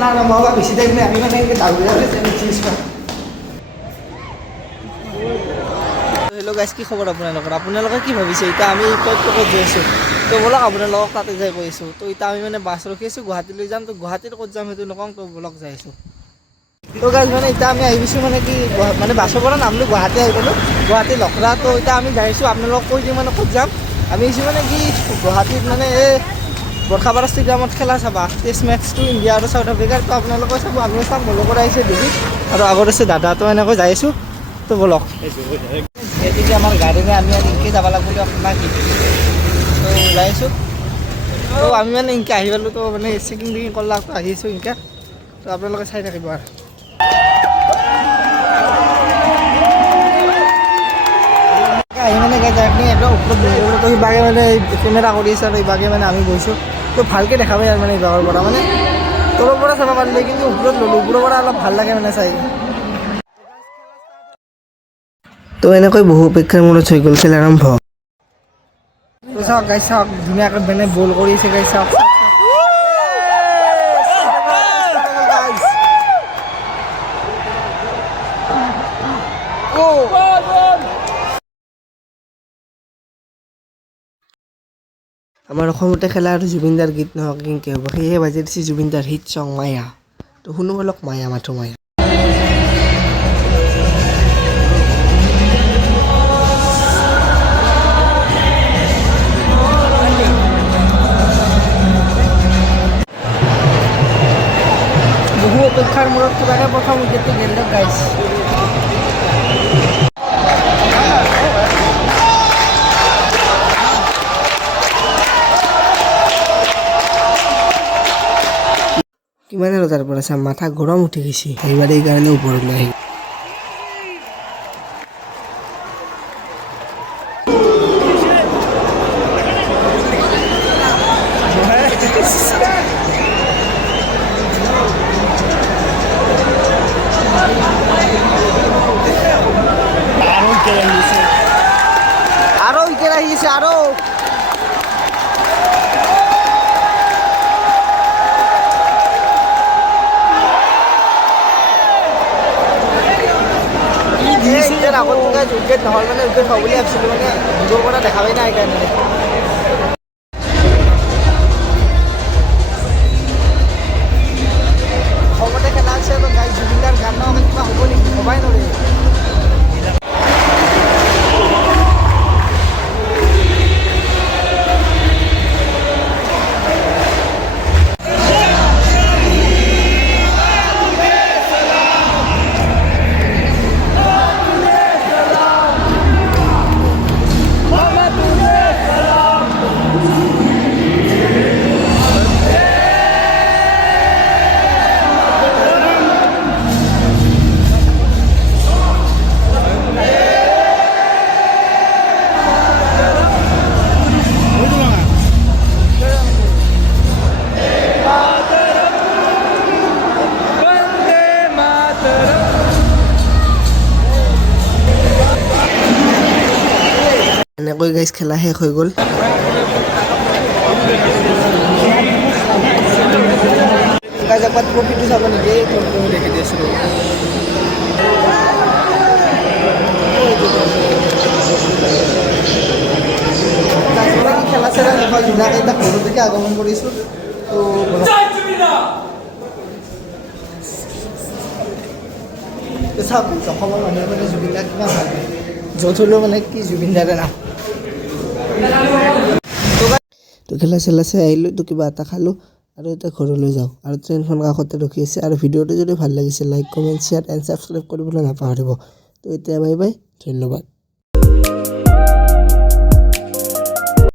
খেলা আৰম্ভ হোৱা বেছি টাইম নাই আমি মানে ডাউৰি চেঞ্জ কৰা হেল্ল' গাইজ কি খবৰ আপোনালোকে কি ভাবিছে এতিয়া আমি ক'ত গৈ আছোঁ তো ব'লক আপোনালোকক তাতে যাই কৈ আছোঁ তো এতিয়া আমি মানে বাছ ৰখি আছোঁ গুৱাহাটীলৈ যাম তো গুৱাহাটীত ক'ত যাম সেইটো নকওঁ তো ব'লক যাই আছোঁ তো গাইজ মানে এতিয়া আমি আহিছোঁ মানে কি মানে বাছৰ পৰা নামলোঁ গুৱাহাটী আহি গ'লোঁ গুৱাহাটী লখৰা তো এতিয়া আমি যাই আছোঁ আপোনালোকক কৈ দিওঁ মানে ক'ত যাম আমি আহিছোঁ মানে কি গুৱাহাটীত মানে এই বৰ্ষাপাৰা ষ্টেডিয়ামত খেলা চাবা টেষ্ট মেটচটো ইণ্ডিয়া আৰু চাউথ আফ্ৰিকাৰ তো আপোনালোকে চাব আমিও চাম মোৰ লগত আহিছে দিদি আৰু আগত আছে দাদা তো এনেকৈ যাই আছোঁ তো ব'লক এতিয়া আমাৰ গাড়ী নাই আমি এনেকৈ যাব লাগিব বুলি আপোনাক কি তো ওলাই আছোঁ তো আমি মানে এনেকৈ আহি পালোঁ তো মানে চেকিং টেকিং কৰলাক তো আহি আছোঁ এনেকৈ তো আপোনালোকে চাই থাকিব আৰু আহি মানে গাড়ী একদম ওপৰত তো সিবাগে মানে কেমেৰা কৰি আছে আৰু ইবাগে মানে আমি গৈছোঁ তো ভালকৈ দেখাবই আৰু মানে ইবাগৰ পৰা মানে তলৰ পৰা চাব পাৰিলে কিন্তু ওপৰত ল'লোঁ ওপৰৰ পৰা অলপ ভাল লাগে মানে চাই তো এনেকৈ বহু অপেক্ষাৰ মূৰত হৈ গ'ল খেল আৰম্ভ চাওক গাইজ চাওক ধুনীয়াকৈ মানে বল কৰি আছে গাইজ চাওক আমাৰ অসমতে খেলা আৰু জুবিনদাৰ গীত নহওক কিনকৈ হ'ব সেয়েহে বাজি দিছে জুবিনদাৰ হিট চং মায়া তো শুনো অলপ মায়া মাথো মায়া বহু অপেক্ষাৰ মূৰত কিবাকৈ প্ৰথম উইকেটটো গেল গাইজ কিমান আৰু তাৰ পৰা চাম মাথা গৰম উঠি গৈছে এইবাৰ এইকাৰণে ওপৰলৈ আহিল আৰু উইকেট আহিছে আৰু আগত উইকেট নহ'ল মানে উইকেট হ'ব বুলি ভাবিছিলোঁ মানে দূৰৰ পৰা দেখাবই নাই সেইকাৰণে খবৰতে খেলা আছে গাইজ জুবিনদাৰ গান নহওক কিবা হ'ব নেকি হ'বাই নোৱাৰে এনেকৈ গাইজ খেলা শেষ হৈ গ'ল গাইজ একবাৰ ট্ৰফিটো চাব নেকি ট্ৰফিটো দেখি দিছিলোঁ খেলা চেলা নহয় ধুনীয়াকৈ এতিয়া ঘৰলৈকে আগমন কৰিছোঁ তো চাওক অসমৰ মানুহে মানে জুবিনদাক কিমান ভাল পায় য'ত হ'লেও মানে কি জুবিনদাৰে নাম তো খেলা চেলা চাই আহিলোঁ তো কিবা এটা খালোঁ আৰু এতিয়া ঘৰলৈ যাওঁ আৰু ট্ৰেইনখন কাষতে ৰখি আছে আৰু ভিডিঅ'টো যদি ভাল লাগিছে like comment share and subscribe কৰিবলৈ নাপাহৰিব তো এতিয়া বাই বাই ধন্যবাদ